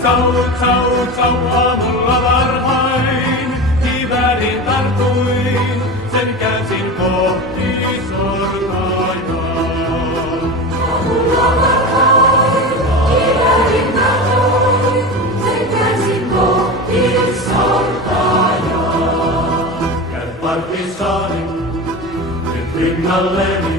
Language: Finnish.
tsau, tsau, tsau, aamulla varhain. Kiväärin tartuin, sen käsin kohti sortajaa. Aamulla varhain, kiväärin tartuin, sen käsin kohti sortajaa. Käy partisaani, nyt rinnalleni.